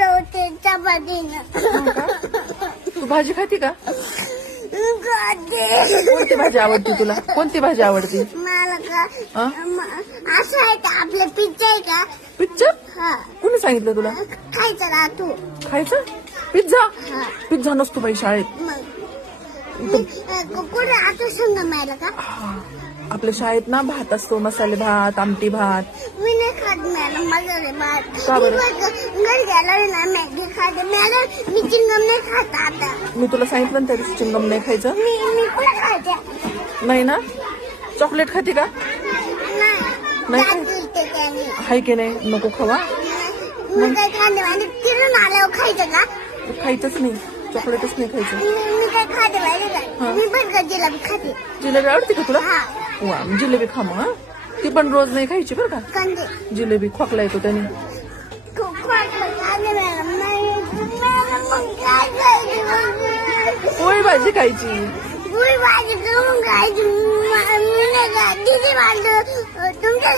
होते चपातीनं. तू भाजी खाती का? खाते. कोणती भाजी आवडते तुला? कोणती भाजी आवडते? मला का हा? असं आहे का आपलं पिझ्झा आहे का? पिक्चर? हा कोणी सांगितलं तुला खायचं ना तू. खायचं? पिझ्झा? हा पिझ्झा नसतो बाई शाळेत. मग कुठे आता संग मिळालं का? आपल्या शाळेत ना भात असतो, मसाले भात, आमटी भात. मी नाही खात मॅडम मसाले भात. का बरं? घरी गेल्यावर ना मॅगी खाते मॅडम. मी चिंगम नाही खात आता. मी तुला सांगितलं ना त्या दिवशी चिंगम नाही खायचं. मी कुठे खायचे? नाही ना? चॉकलेट खाते का? नाही दात का? दुखते त्याने. हाय की नाही? नको खावा. मी काय खाते आणि फिरून आल्यावर खायचं का? खायचंच नाही, चॉकलेटच नाही खायचं. मी काय खाते माहिती हा. का? मी पण जिलेबी खाते. जिलेबी आवडते का तुला? हा वा, जिलेबी खा मग. हं? ती पण रोज नाही खायची बरं का. कंदे जिलेबी खोकला येतो त्याने. पोळी भाजी खायची. पुरी भाजी करून खायची. मी नाही का? तिची भाजी तुमच्या